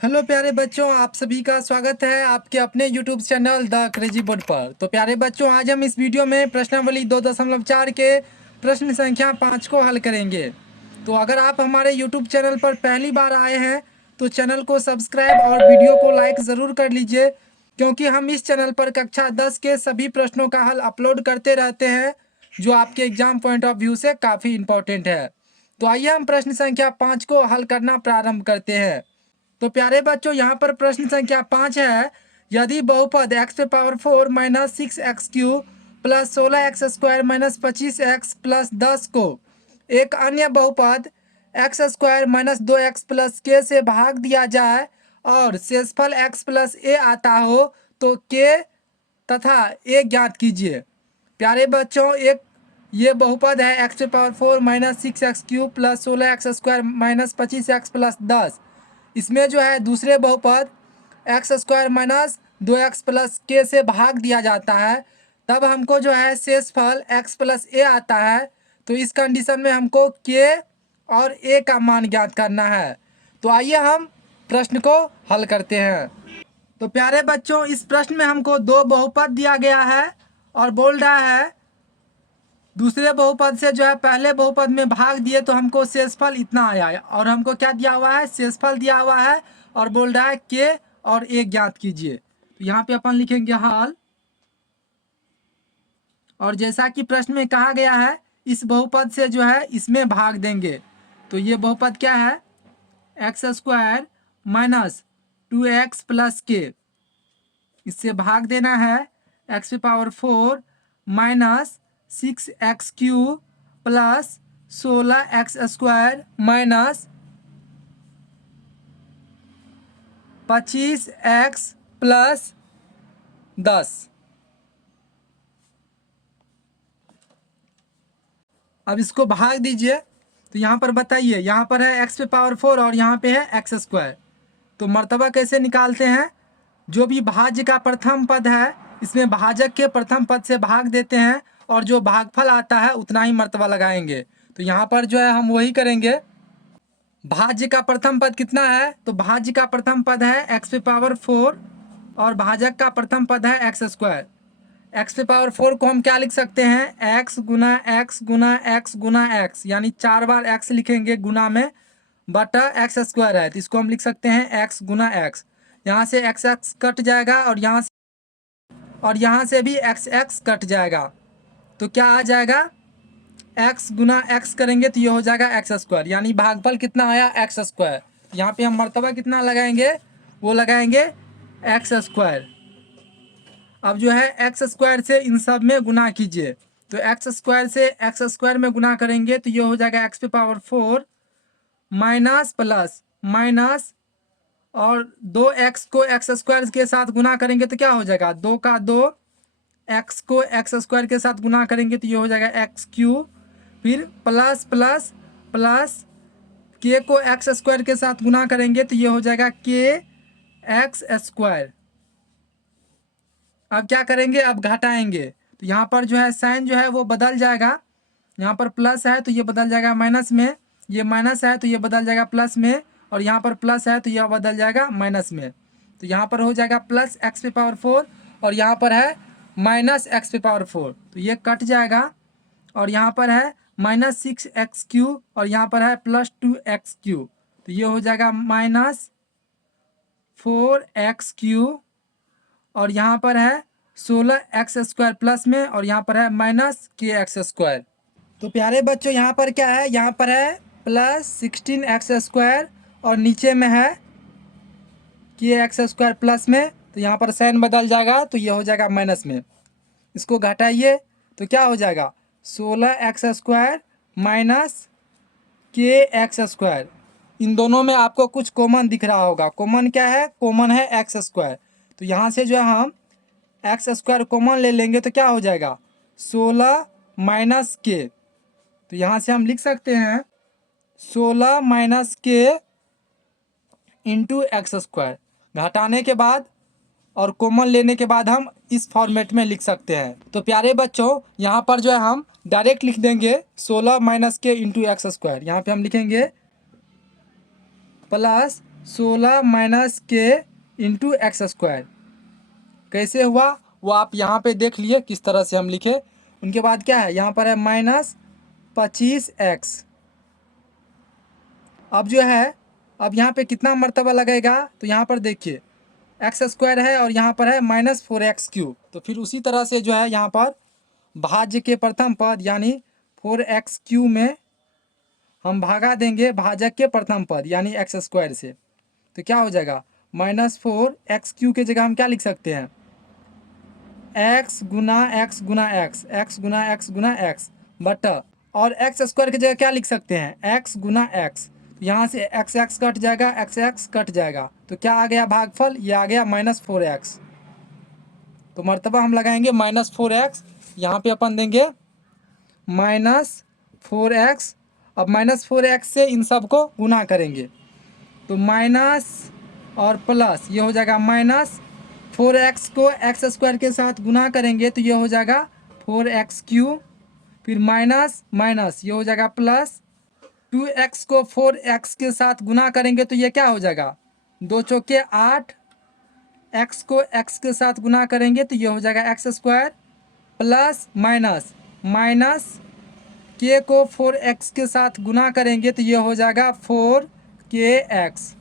Hello प्यारे बच्चों, आप सभी का स्वागत है आपके अपने YouTube channel the crazy board पर। तो प्यारे बच्चों, आज हम इस वीडियो में प्रश्नावली 2.4 के प्रश्न संख्या 5 को हल करेंगे। तो अगर आप हमारे YouTube चैनल पर पहली बार आए हैं तो चैनल को सब्सक्राइब और वीडियो को लाइक ज़रूर कर लीजिए, क्योंकि हम इस चैनल पर कक्षा 10 के सभी प्रश्नों का हल अपलोड करते रहते हैं, जो आपके एग्जाम पॉइंट ऑफ व्यू से काफ़ी इम्पोर्टेंट है। तो आइए हम प्रश्न संख्या 5 को हल करना प्रारंभ करते हैं। तो प्यारे बच्चों, यहाँ पर प्रश्न संख्या 5 है। यदि बहुपद एक्स पे power 4 minus 6x³ plus 16x² minus 25x plus 10 को एक अन्य बहुपद x² minus 2x plus k से भाग दिया जाए और शेषफल x प्लस a आता हो तो k तथा a ज्ञात कीजिए। प्यारे बच्चों, एक ये बहुपद है एक्स पे power 4 minus 6x³ plus 16x² minus 25x plus 10। इसमें जो है दूसरे बहुपद x² माइनस 2x प्लस के से भाग दिया जाता है, तब हमको जो है शेषफल x प्लस ए आता है। तो इस कंडीशन में हमको के और ए का मान ज्ञात करना है। तो आइए हम प्रश्न को हल करते हैं। तो प्यारे बच्चों, इस प्रश्न में हमको दो बहुपद दिया गया है और बोल रहा है दूसरे बहुपद से जो है पहले बहुपद में भाग दिए तो हमको शेषफल इतना आया है, और हमको क्या दिया हुआ है, शेषफल दिया हुआ है और बोल रहा है के और ए ज्ञात कीजिए। तो यहाँ पे अपन लिखेंगे हल, और जैसा कि प्रश्न में कहा गया है इस बहुपद से जो है इसमें भाग देंगे। तो ये बहुपद क्या है, x² माइनस 2x प्लस के, इससे भाग देना है x पे power 4 minus 6x³ plus 16x² minus 25x plus 10। अब इसको भाग दीजिए। तो यहाँ पर बताइए, यहाँ पर है x पे पावर 4 और यहाँ पे है x²। तो मर्तबा कैसे निकालते हैं, जो भी भाज्य का प्रथम पद है इसमें भाजक के प्रथम पद से भाग देते हैं और जो भागफल आता है उतना ही मर्तबा लगाएंगे। तो यहाँ पर जो है हम वही करेंगे। भाज्य का प्रथम पद कितना है, तो भाज्य का प्रथम पद है x पे पावर 4 और भाजक का प्रथम पद है x²। x पे पावर 4 को हम क्या लिख सकते हैं, x गुना x गुना x गुना x, यानी 4 बार x लिखेंगे गुना में, बटा x² है तो इसको हम लिख सकते हैं x गुना x। यहाँ से x x कट जाएगा और यहाँ से भी x x कट जाएगा। तो क्या आ जाएगा, x गुना x करेंगे तो ये हो जाएगा x², यानी भागफल कितना आया, x²। यहाँ पे हम मर्तबा कितना लगाएंगे, वो लगाएंगे x²। अब जो है x² से इन सब में गुना कीजिए। तो x² से x² में गुना करेंगे तो ये हो जाएगा x पे पावर 4 माइनस प्लस माइनस, और 2x को x² के साथ गुना करेंगे तो क्या हो जाएगा, 2 का 2, x को x² के साथ गुना करेंगे तो ये हो जाएगा x³, फिर प्लस प्लस प्लस k को x² के साथ गुना करेंगे तो ये हो जाएगा kx²। अब क्या करेंगे, अब घटाएंगे। तो यहाँ पर जो है साइन जो है वो बदल जाएगा। यहाँ पर प्लस है तो ये बदल जाएगा माइनस में, ये माइनस है तो ये बदल जाएगा प्लस में, और यहाँ पर प्लस है तो यह बदल जाएगा माइनस में। तो यहाँ पर हो जाएगा प्लस x पे पावर 4 और यहाँ पर है माइनस x पे पावर 4, तो ये कट जाएगा। और यहाँ पर है माइनस 6x³ और यहाँ पर है प्लस 2x³, तो ये हो जाएगा माइनस 4x³ और यहाँ पर है 16x² प्लस में, और यहाँ पर है माइनस kx²। तो प्यारे बच्चों, यहाँ पर क्या है, यहाँ पर है प्लस 16x² और नीचे में है kx² प्लस में, तो यहाँ पर साइन बदल जाएगा तो ये हो जाएगा माइनस में। इसको घटाइए तो क्या हो जाएगा, 16x² माइनस kx²। इन दोनों में आपको कुछ कॉमन दिख रहा होगा, कॉमन क्या है, कॉमन है x²। तो यहाँ से जो है हम x² कॉमन ले लेंगे तो क्या हो जाएगा, 16 माइनस के। तो यहाँ से हम लिख सकते हैं 16 माइनस के इंटू x²। घटाने के बाद और कॉमन लेने के बाद हम इस फॉर्मेट में लिख सकते हैं। तो प्यारे बच्चों, यहाँ पर जो है हम डायरेक्ट लिख देंगे 16 माइनस के इंटू x²। यहाँ पे हम लिखेंगे प्लस 16 माइनस के इंटू एक्स स्क्वायर। कैसे हुआ वो आप यहाँ पे देख लिए किस तरह से हम लिखे। उनके बाद क्या है, यहाँ पर है माइनस 25x। अब जो है, अब यहाँ पे कितना मर्तबा लगेगा, तो यहाँ पर देखिए एक्स स्क्वायर है और यहाँ पर है माइनस 4x क्यूब। तो फिर उसी तरह से जो है यहाँ पर भाज्य के प्रथम पद यानी 4x क्यूब में हम भागा देंगे भाजक के प्रथम पद यानी एक्स स्क्वायर से। तो क्या हो जाएगा, -4x क्यूब के जगह हम क्या लिख सकते हैं, x गुना एक्स गुना एक्स, एक्स गुना एक्स गुना एक्स बटा, और एक्स स्क्वायर की जगह क्या लिख सकते हैं, x गुना एक्स। यहाँ से एक्स एक्स कट जाएगा, एक्स एक्स कट जाएगा, तो क्या आ गया भागफल, ये आ गया -4x। तो मर्तबा हम लगाएंगे -4x, यहाँ पे अपन देंगे -4x। अब -4x से इन सब को गुना करेंगे तो माइनस और प्लस, ये हो जाएगा -4x को एक्स स्क्वायर के साथ गुना करेंगे तो ये हो जाएगा 4x क्यूब, फिर माइनस माइनस ये हो जाएगा प्लस, 2x को 4x के साथ गुना करेंगे तो ये क्या हो जाएगा, 2 चौके 8, x को x के साथ गुना करेंगे तो ये हो जाएगा x square, plus minus minus k को 4x के साथ गुना करेंगे तो ये हो जाएगा 4kx।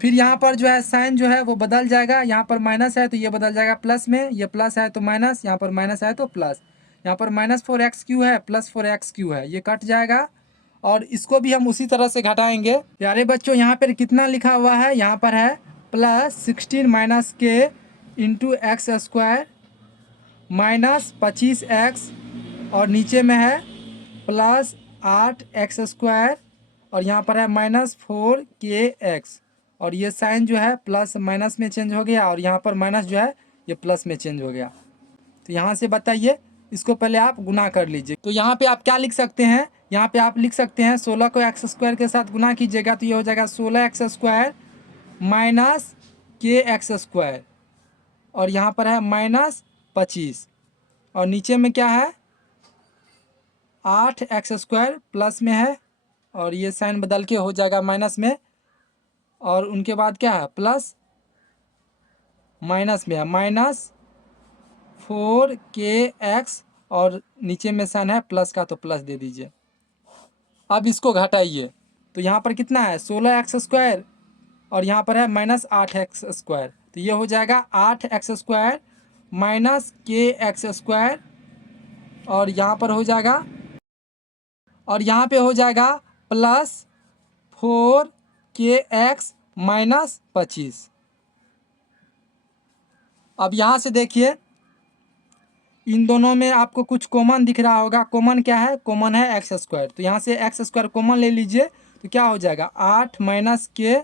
फिर यहाँ पर जो है साइन जो है वो बदल जाएगा, यहाँ पर माइनस है तो ये बदल जाएगा प्लस में, ये प्लस है तो माइनस, यहाँ पर माइनस है तो प्लस, यहाँ पर -4x क्यूब है +4x क्यूब है, ये कट जाएगा। और इसको भी हम उसी तरह से घटाएंगे। प्यारे बच्चों यहाँ पर कितना लिखा हुआ है, यहाँ पर है +16 माइनस के इंटू एक्स स्क्वायर -25x, और नीचे में है +8x स्क्वायर, और यहाँ पर है -4kx। और ये साइन जो है प्लस माइनस में चेंज हो गया और यहाँ पर माइनस जो है ये प्लस में चेंज हो गया। तो यहाँ से बताइए, इसको पहले आप गुना कर लीजिए। तो यहाँ पे आप क्या लिख सकते हैं, यहाँ पे आप लिख सकते हैं 16 को एक्स स्क्वायर के साथ गुना कीजिएगा तो ये हो जाएगा 16x square minus kx square, और यहाँ पर है -25, और नीचे में क्या है 8x स्क्वायर प्लस में है, और ये साइन बदल के हो जाएगा माइनस में, और उनके बाद क्या है प्लस माइनस में है -4kx, और नीचे में साइन है प्लस का तो प्लस दे दीजिए। अब इसको घटाइए तो यहाँ पर कितना है 16x स्क्वायर, और यहाँ पर है -8x स्क्वायर, तो ये हो जाएगा 8x square minus kx square, और यहाँ पर हो जाएगा, और यहाँ पे हो जाएगा +4kx -25। अब यहाँ से देखिए इन दोनों में आपको कुछ कॉमन दिख रहा होगा, कॉमन क्या है, कॉमन है एक्स स्क्वायर, तो यहाँ से एक्स स्क्वायर कॉमन ले लीजिए तो क्या हो जाएगा 8 - k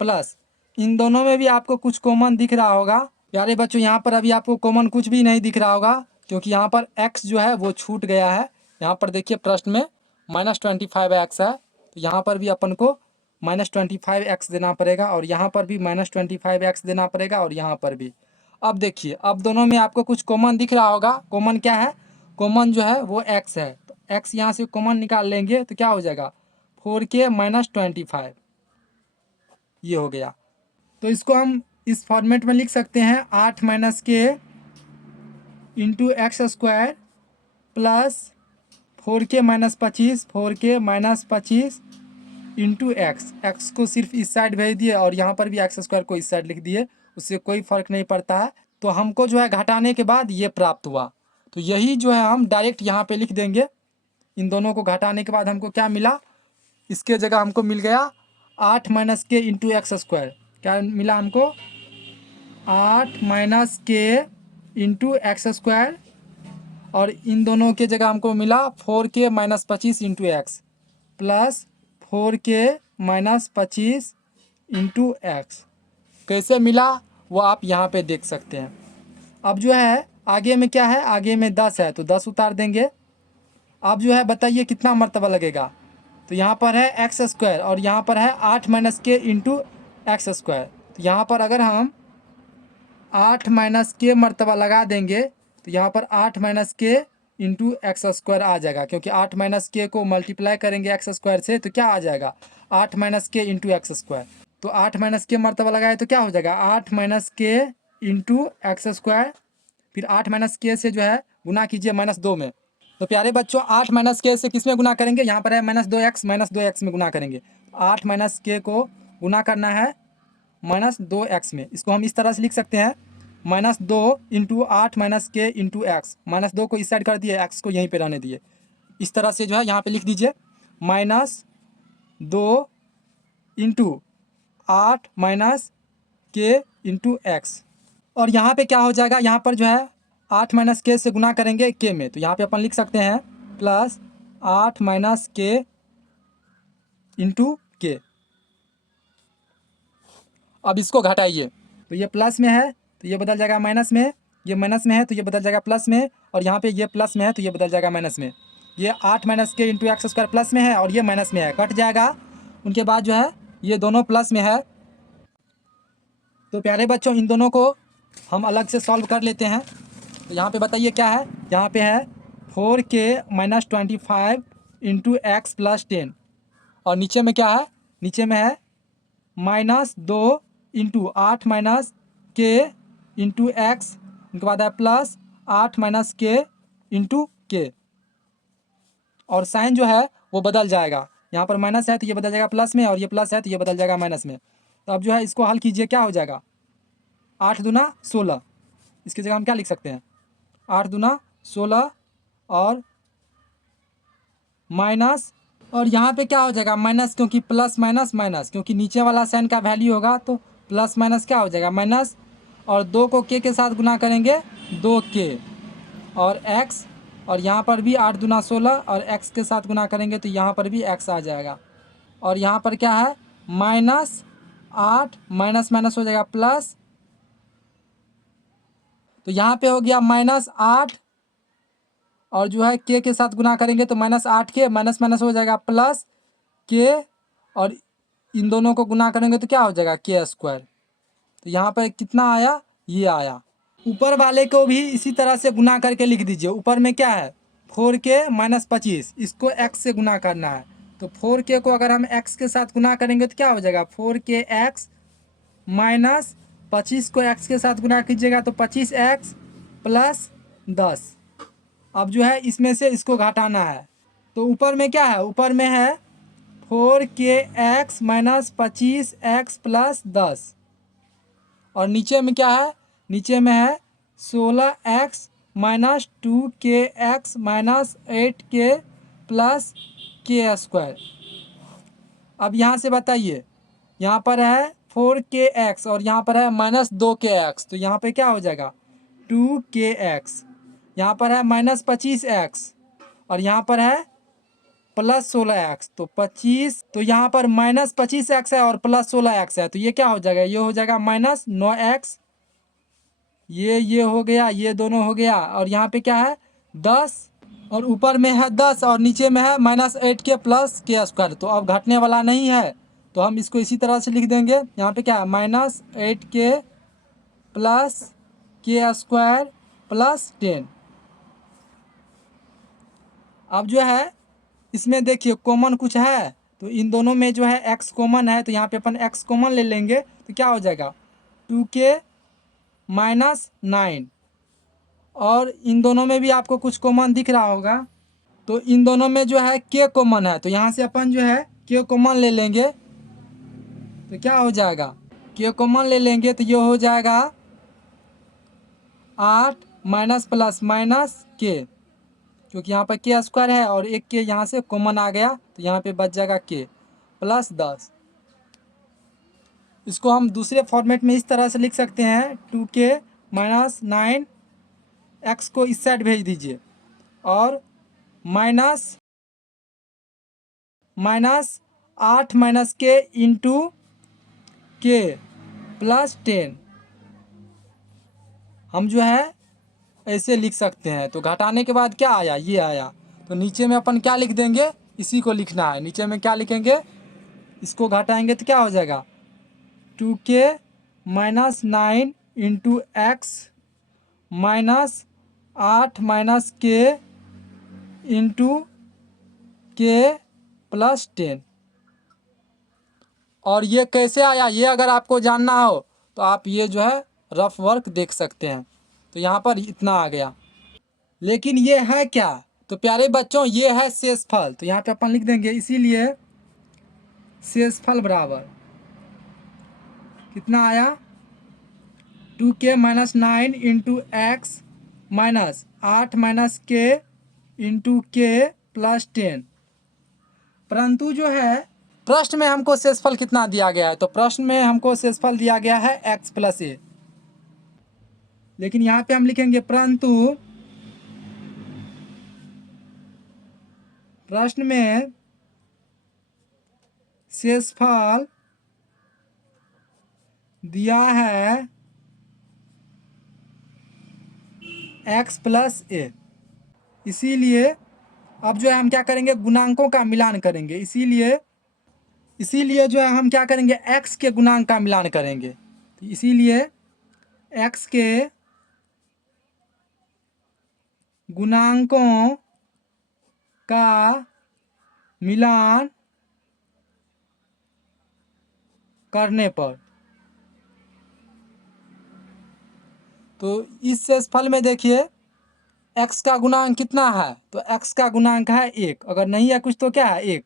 प्लस, इन दोनों में भी आपको कुछ कॉमन दिख रहा होगा। प्यारे बच्चों यहाँ पर अभी आपको कॉमन कुछ भी नहीं दिख रहा होगा क्योंकि यहाँ पर x जो है वो छूट गया है। यहाँ पर देखिए प्रश्न में -25x है, तो यहाँ पर भी अपन को -25x देना पड़ेगा, और यहाँ पर भी -25x देना पड़ेगा, और यहाँ पर भी। अब देखिए अब दोनों में आपको कुछ कॉमन दिख रहा होगा, कॉमन क्या है, कॉमन जो है वो x है, तो x यहाँ से कॉमन निकाल लेंगे तो क्या हो जाएगा 4k -25, ये हो गया। तो इसको हम इस फॉर्मेट में लिख सकते हैं 8 - k into x square plus 4k -25, 4k -25 into x, x को सिर्फ इस साइड भेज दिए और यहाँ पर भी एक्स स्क्वायर को इस साइड लिख दिए, उससे कोई फ़र्क नहीं पड़ता है। तो हमको जो है घटाने के बाद ये प्राप्त हुआ, तो यही जो है हम डायरेक्ट यहाँ पे लिख देंगे। इन दोनों को घटाने के बाद हमको क्या मिला, इसके जगह हमको मिल गया 8 - k इंटू एक्स स्क्वायर, क्या मिला हमको 8 - k इंटू एक्स स्क्वायर, और इन दोनों के जगह हमको मिला 4k -25 into x plus 4k -25 into x. कैसे मिला वो आप यहाँ पे देख सकते हैं। अब जो है आगे में क्या है, आगे में 10 है तो 10 उतार देंगे। अब जो है बताइए कितना मर्तबा लगेगा, तो यहाँ पर है एक्स स्क्वायर और यहाँ पर है 8 - k इंटू एक्स स्क्वायर, तो यहाँ पर अगर हम 8 - k मर्तबा लगा देंगे तो यहाँ पर 8 - k इंटू एक्स स्क्वायर आ जाएगा, क्योंकि 8 माइनस के को मल्टीप्लाई करेंगे एक्स स्क्वायर से तो क्या आ जाएगा 8 माइनस के इंटू एक्स स्क्वायर। तो 8 माइनस के मर्तबा लगाए तो क्या हो जाएगा 8 माइनस के इंटू एक्स स्क्वायर, फिर 8 माइनस के से जो है गुना कीजिए -2 में। तो प्यारे बच्चों 8 माइनस के से किस में गुना करेंगे, यहाँ पर है -2x में गुना करेंगे। 8 माइनस के को गुना करना है -2x में। इसको हम इस तरह से लिख सकते हैं -2 इंटू 8 माइनस के इंटू एक्स। -2 को इस साइड कर दिए, एक्स को यहीं पे रहने दिए। इस तरह से जो है यहाँ पे लिख दीजिए -2 इंटू 8 माइनस के इंटू एक्स। और यहाँ पे क्या हो जाएगा, यहाँ पर जो है 8 माइनस के से गुना करेंगे के में, तो यहाँ पे अपन लिख सकते हैं प्लस 8 माइनस के इंटू के। अब इसको घटाइए तो ये प्लस में है तो ये बदल जाएगा माइनस में, ये माइनस में है तो ये बदल जाएगा प्लस में, और यहाँ पे ये प्लस में है तो ये बदल जाएगा माइनस में। ये 8 माइनस के इंटू एक्स स्क्वायर प्लस में है और ये माइनस में है, कट जाएगा। उनके बाद जो है ये दोनों प्लस में है। तो प्यारे बच्चों इन दोनों को हम अलग से सॉल्व कर लेते हैं। तो यहाँ पे बताइए क्या है, यहाँ पे है 4k minus 25 into x plus 10, और नीचे में क्या है, नीचे में है -2 इंटू 8 माइनस के इंटू एक्स, उनके बाद है प्लस 8 माइनस के इंटू के। और साइन जो है वो बदल जाएगा, यहाँ पर माइनस है तो ये बदल जाएगा प्लस में, और ये प्लस है तो ये बदल जाएगा माइनस में। तो अब जो है इसको हल कीजिए, क्या हो जाएगा 8 दूना 16, इसकी जगह हम क्या लिख सकते हैं 8 दूना 16 और माइनस, और यहाँ पे क्या हो जाएगा माइनस, क्योंकि प्लस माइनस माइनस, क्योंकि नीचे वाला साइन का वैल्यू होगा तो प्लस माइनस क्या हो जाएगा माइनस, और 2 को के साथ गुना करेंगे 2k और x, और यहाँ पर भी 8 दूना 16 और x के साथ गुना करेंगे तो यहाँ पर भी x आ जाएगा। और यहाँ पर क्या है -8 माइनस माइनस हो जाएगा प्लस, तो यहाँ पे हो गया -8, और जो है के साथ गुना करेंगे तो -8 के माइनस माइनस हो जाएगा प्लस के, और इन दोनों को गुना करेंगे तो क्या हो जाएगा के स्क्वायर। तो यहाँ पर कितना आया, ये आया। ऊपर वाले को भी इसी तरह से गुना करके लिख दीजिए। ऊपर में क्या है 4k माइनस 25, इसको x से गुना करना है। तो 4k को अगर हम x के साथ गुना करेंगे तो क्या हो जाएगा 4kx माइनस 25 को x के साथ गुना कीजिएगा तो 25x प्लस 10। अब जो है इसमें से इसको घटाना है। तो ऊपर में क्या है, ऊपर में है 4kx माइनस 25x प्लस 10, और नीचे में क्या है, नीचे में है 16x minus 2kx minus 8k plus के स्क्वायर। अब यहाँ से बताइए, यहाँ पर है 4kx और यहाँ पर है -2kx, तो यहाँ पे क्या हो जाएगा 2kx, यहाँ पर है -25x और यहाँ पर है +16x, तो 25, तो यहाँ पर -25x है और +16x है, तो ये क्या हो जाएगा, ये हो जाएगा -9x, ये हो गया, ये दोनों हो गया, और यहाँ पे क्या है 10, और ऊपर में है 10 और नीचे में है -8k प्लस के स्क्वायर। तो अब घटने वाला नहीं है तो हम इसको इसी तरह से लिख देंगे। यहाँ पे क्या है -8k प्लस के स्क्वायर प्लस 10। अब जो है इसमें देखिए कॉमन कुछ है, तो इन दोनों में जो है x कॉमन है, तो यहाँ पे अपन x कॉमन ले लेंगे तो क्या हो जाएगा 2k माइनस 9, और इन दोनों में भी आपको कुछ कॉमन दिख रहा होगा, तो इन दोनों में जो है k कॉमन है, तो यहाँ से अपन जो है k कॉमन ले लेंगे तो क्या हो जाएगा, k कॉमन ले लेंगे तो ये हो जाएगा 8 माइनस प्लस माइनस k, क्योंकि यहाँ पर के स्क्वायर है और एक के यहाँ से कॉमन आ गया तो यहाँ पे बच जाएगा के प्लस 10। इसको हम दूसरे फॉर्मेट में इस तरह से लिख सकते हैं 2k माइनस 9, x को इस साइड भेज दीजिए, और माइनस 8 माइनस के इंटू के प्लस 10, हम जो है ऐसे लिख सकते हैं। तो घटाने के बाद क्या आया, ये आया, तो नीचे में अपन क्या लिख देंगे, इसी को लिखना है। नीचे में क्या लिखेंगे, इसको घटाएंगे तो क्या हो जाएगा 2k minus 9 into x minus 8 minus के इंटू के प्लस 10। और ये कैसे आया, ये अगर आपको जानना हो तो आप ये जो है रफ वर्क देख सकते हैं। तो यहाँ पर इतना आ गया, लेकिन ये है क्या, तो प्यारे बच्चों ये है शेषफल। तो यहाँ पे अपन लिख देंगे, इसीलिए शेषफल बराबर कितना आया, 2k minus 9 into x minus 8 minus के इंटू के प्लस 10। परंतु जो है प्रश्न में हमको शेषफल कितना दिया गया है, तो प्रश्न में हमको शेषफल दिया गया है x प्लस ए। लेकिन यहाँ पे हम लिखेंगे परंतु प्रश्न में शेषफल दिया है x प्लस ए। इसीलिए अब जो है हम क्या करेंगे, गुणांकों का मिलान करेंगे। इसीलिए जो है हम क्या करेंगे, x के गुणांक का मिलान करेंगे। तो इसीलिए x के गुणांकों का मिलान करने पर, तो इस शेषफल में देखिए x का गुणांक कितना है, तो x का गुणांक है 1, अगर नहीं है कुछ तो क्या है 1।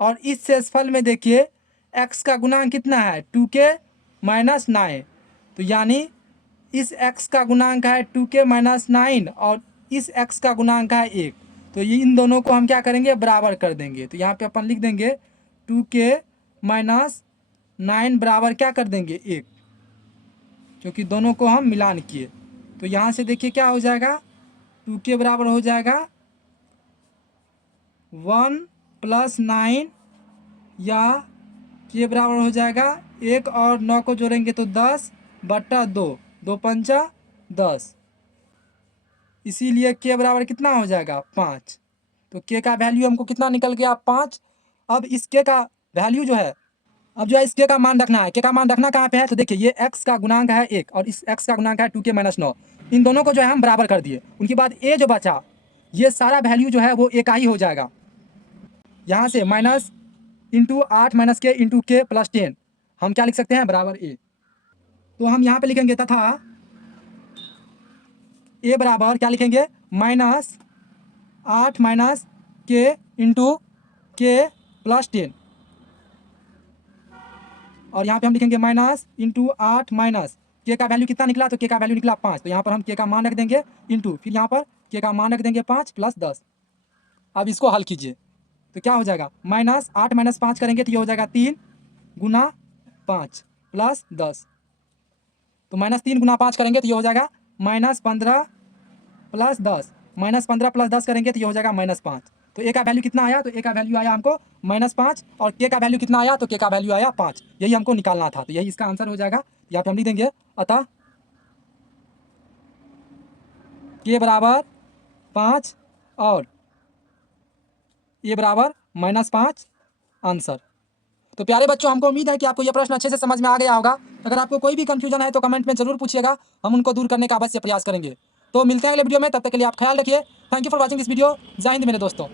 और इस शेषफल में देखिए x का गुणांक कितना है, 2k माइनस 9। तो यानी इस x का गुणांक है 2k माइनस 9 और इस x का गुणांक है 1। तो ये इन दोनों को हम क्या करेंगे, बराबर कर देंगे। तो यहाँ पे अपन लिख देंगे 2k माइनस 9 बराबर क्या कर देंगे 1, क्योंकि दोनों को हम मिलान किए। तो यहाँ से देखिए क्या हो जाएगा, 2k बराबर हो जाएगा 1 प्लस 9 या k बराबर हो जाएगा 1 और 9 को जोड़ेंगे तो 10 बट्टा 2, 2 पंचा 10। इसीलिए k बराबर कितना हो जाएगा 5। तो k का वैल्यू हमको कितना निकल गया 5। अब इस k का वैल्यू जो है, अब जो है इस k का मान रखना है। k का मान रखना कहाँ पे है, तो देखिए ये x का गुणांक है 1 और इस x का गुणांक है 2k माइनस 9। इन दोनों को जो है हम बराबर कर दिए। उनके बाद a जो बचा, ये सारा वैल्यू जो है वो a का ही हो जाएगा। यहाँ से माइनस इंटू 8 माइनस के इंटू के प्लस 10 हम क्या लिख सकते हैं, बराबर a। तो हम यहाँ पे लिखेंगे तथा a बराबर क्या लिखेंगे, माइनस 8 माइनस के इंटू के प्लस 10। और यहाँ पे हम लिखेंगे माइनस इंटू 8 माइनस के का वैल्यू कितना निकला, तो के का वैल्यू निकला 5। तो यहाँ पर हम के का मान रख देंगे इंटू, फिर यहाँ पर के का मान रख देंगे 5 प्लस 10। अब इसको हल कीजिए तो क्या हो जाएगा, माइनस 8 माइनस 5 करेंगे तो ये हो जाएगा 3 गुना 5 प्लस 10। तो माइनस 3 गुना 5 करेंगे तो ये हो जाएगा माइनस 15 प्लस 10। माइनस 15 प्लस 10 करेंगे तो ये हो जाएगा माइनस 5। तो ए का वैल्यू कितना आया, तो ए का वैल्यू आया हमको माइनस 5 और के का वैल्यू कितना आया, तो के का वैल्यू आया 5। यही हमको निकालना था, तो यही इसका आंसर हो जाएगा। यहाँ पे हम लिख देंगे अतः के बराबर 5 और ए बराबर माइनस 5 आंसर। तो प्यारे बच्चों, हमको उम्मीद है कि आपको यह प्रश्न अच्छे से समझ में आ गया होगा। अगर आपको कोई भी कंफ्यूजन है तो कमेंट में जरूर पूछिएगा, हम उनको दूर करने का अवश्य प्रयास करेंगे। तो मिलते हैं अगले वीडियो में, तब तक के लिए आप ख्याल रखिए। Thank you for watching this video. जय हिंद मेरे दोस्तों।